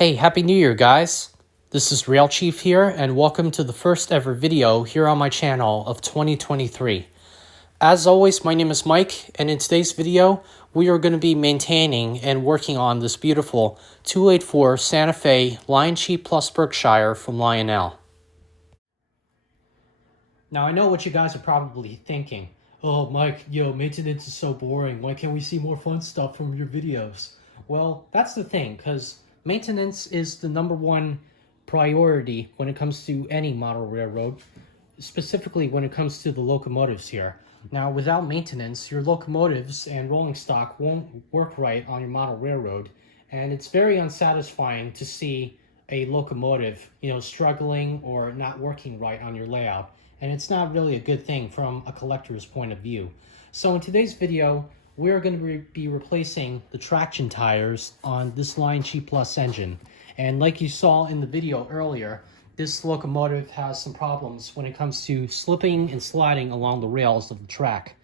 Hey, Happy New Year, guys! This is LionChief here, and welcome to the first ever video here on my channel of 2023. As always, my name is Mike, and in today's video, we are going to be maintaining and working on this beautiful 284 Santa Fe LionChief Plus Berkshire from Lionel. Now, I know what you guys are probably thinking. Oh, Mike, maintenance is so boring. Why can't we see more fun stuff from your videos? Well, that's the thing, because maintenance is the number one priority when it comes to any model railroad, specifically when it comes to the locomotives here. Now, without maintenance, your locomotives and rolling stock won't work right on your model railroad, and it's very unsatisfying to see a locomotive, struggling or not working right on your layout. And it's not really a good thing from a collector's point of view. So in today's video, we're going to be replacing the traction tires on this LionChief Plus engine. And like you saw in the video earlier, this locomotive has some problems when it comes to slipping and sliding along the rails of the track.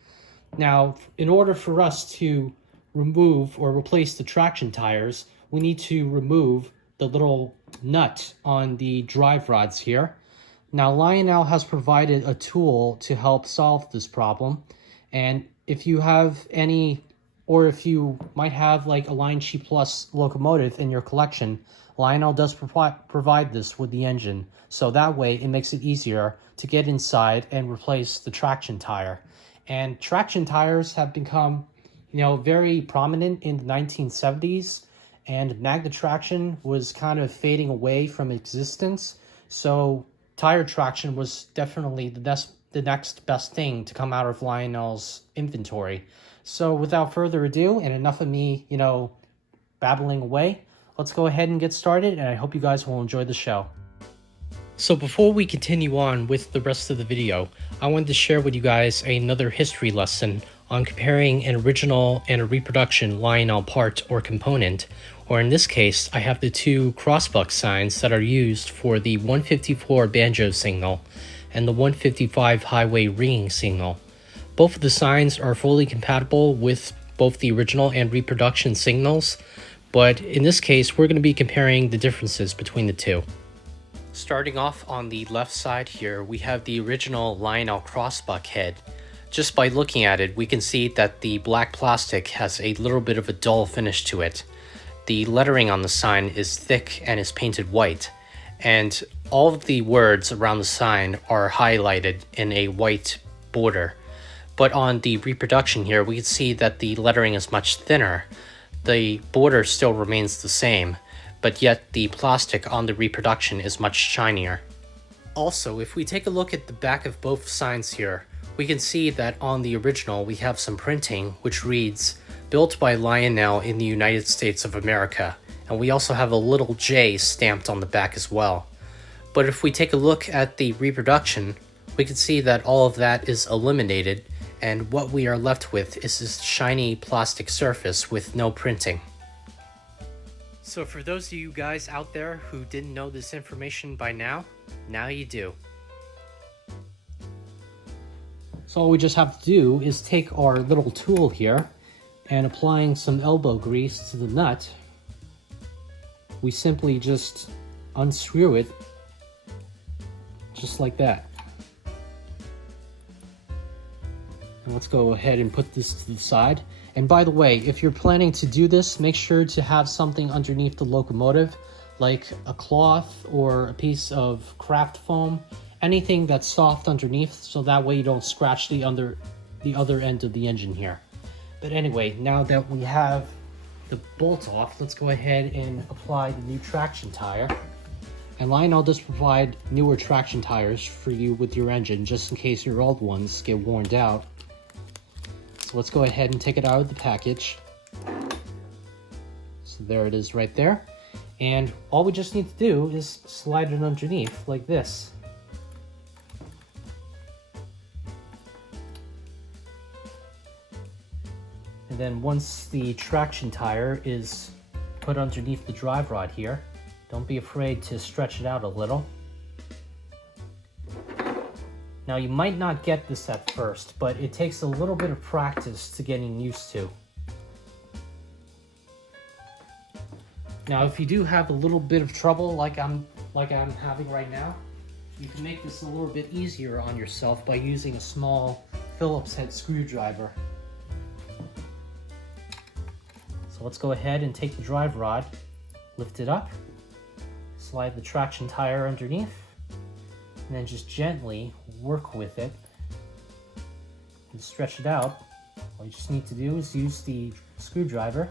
Now, in order for us to remove or replace the traction tires, we need to remove the little nut on the drive rods here. Now, Lionel has provided a tool to help solve this problem, and if you have any, or if you might have like a LionChief Plus locomotive in your collection, Lionel does provide this with the engine, so that way it makes it easier to get inside and replace the traction tire. And traction tires have become, very prominent in the 1970s, and magnet traction was kind of fading away from existence, so tire traction was definitely the next best thing to come out of Lionel's inventory. So without further ado, and enough of me, babbling away, let's go ahead and get started, and I hope you guys will enjoy the show. So before we continue on with the rest of the video, I wanted to share with you guys another history lesson on comparing an original and a reproduction Lionel part or component, or in this case, I have the two crossbuck signs that are used for the 154 banjo signal and the 155 highway ringing signal. Both of the signs are fully compatible with both the original and reproduction signals, but in this case, we're going to be comparing the differences between the two. Starting off on the left side here, we have the original Lionel crossbuck head. Just by looking at it, we can see that the black plastic has a little bit of a dull finish to it. The lettering on the sign is thick and is painted white, and all of the words around the sign are highlighted in a white border. But on the reproduction here, we can see that the lettering is much thinner. The border still remains the same, but yet the plastic on the reproduction is much shinier. Also, if we take a look at the back of both signs here, we can see that on the original we have some printing which reads, "Built by Lionel in the United States of America," and we also have a little J stamped on the back as well. But if we take a look at the reproduction, we can see that all of that is eliminated, and what we are left with is this shiny plastic surface with no printing. So for those of you guys out there who didn't know this information by now you do. So all we just have to do is take our little tool here, and applying some elbow grease to the nut, we simply just unscrew it, just like that. And let's go ahead and put this to the side. And by the way, if you're planning to do this, make sure to have something underneath the locomotive, like a cloth or a piece of craft foam, anything that's soft underneath, so that way you don't scratch the other end of the engine here. But anyway, now that we have the bolt off, let's go ahead and apply the new traction tire. And Lionel does provide newer traction tires for you with your engine, just in case your old ones get worn out. So let's go ahead and take it out of the package. So there it is right there. And all we just need to do is slide it underneath like this. And then once the traction tire is put underneath the drive rod here, don't be afraid to stretch it out a little. Now you might not get this at first, but it takes a little bit of practice to getting used to. Now, if you do have a little bit of trouble like I'm having right now, you can make this a little bit easier on yourself by using a small Phillips head screwdriver. So let's go ahead and take the drive rod, lift it up, slide the traction tire underneath, and then just gently work with it and stretch it out. All you just need to do is use the screwdriver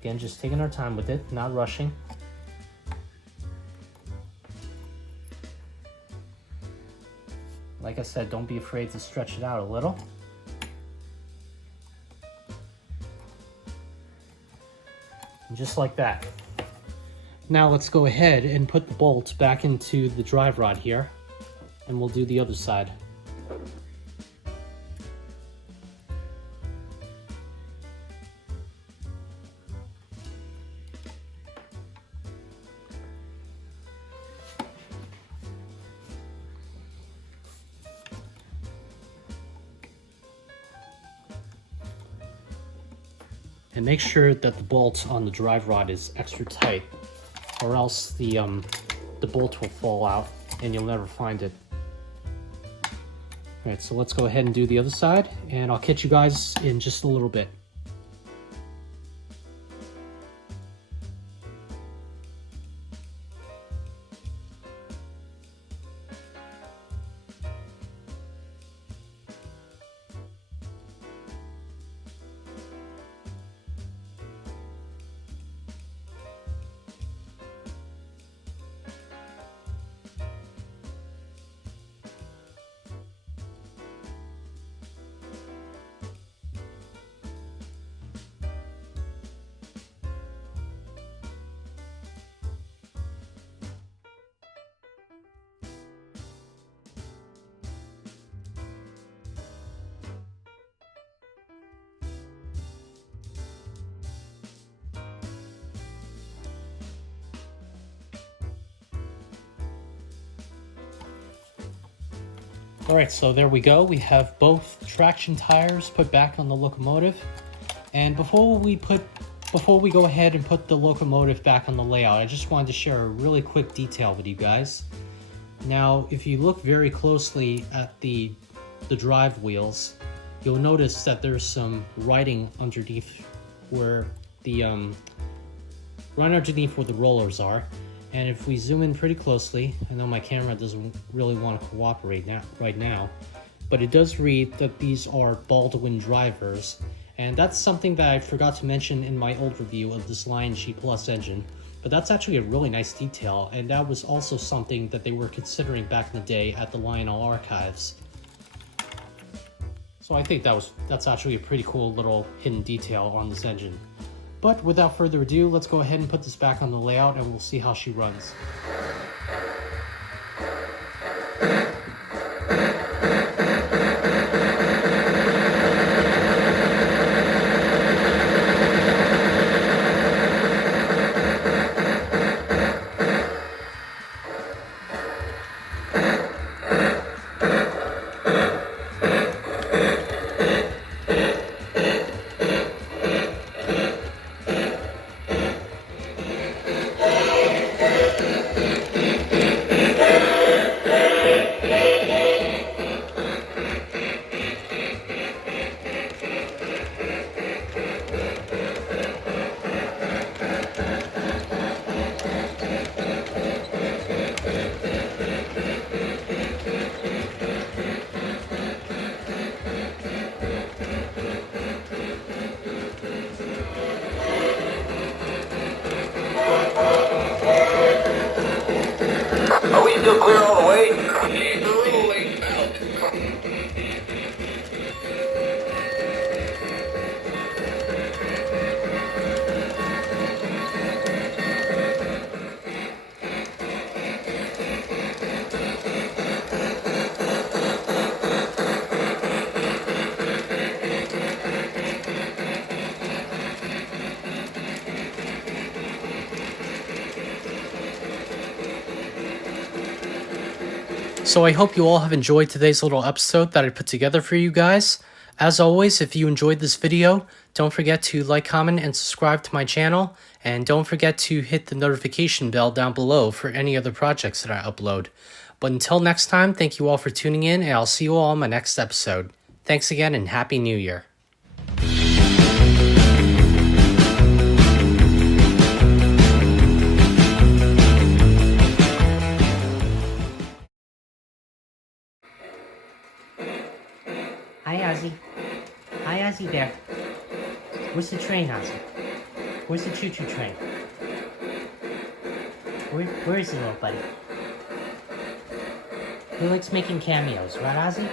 again, just taking our time with it, not rushing. Like I said, don't be afraid to stretch it out a little. And just like that. Now let's go ahead and put the bolts back into the drive rod here, and we'll do the other side. And make sure that the bolt on the drive rod is extra tight, or else the bolt will fall out and you'll never find it. Alright, so let's go ahead and do the other side, and I'll catch you guys in just a little bit. Alright, so there we go. We have both traction tires put back on the Locomotive. And before we go ahead and put the Locomotive back on the layout, I just wanted to share a really quick detail with you guys. Now, if you look very closely at the drive wheels, you'll notice that there's some writing underneath where the rollers are. And if we zoom in pretty closely, I know my camera doesn't really want to cooperate right now, but it does read that these are Baldwin drivers, and that's something that I forgot to mention in my old review of this LionChief Plus engine, but that's actually a really nice detail, and that was also something that they were considering back in the day at the Lionel archives. So I think that's actually a pretty cool little hidden detail on this engine. But without further ado, let's go ahead and put this back on the layout and we'll see how she runs. So I hope you all have enjoyed today's little episode that I put together for you guys. As always, if you enjoyed this video, don't forget to like, comment, and subscribe to my channel. And don't forget to hit the notification bell down below for any other projects that I upload. But until next time, thank you all for tuning in, and I'll see you all in my next episode. Thanks again, and Happy New Year. Hi, Ozzy. Hi, Ozzy there. Where's the train, Ozzy? Where's the choo-choo train? Where is it, little buddy? He likes making cameos, right, Ozzy?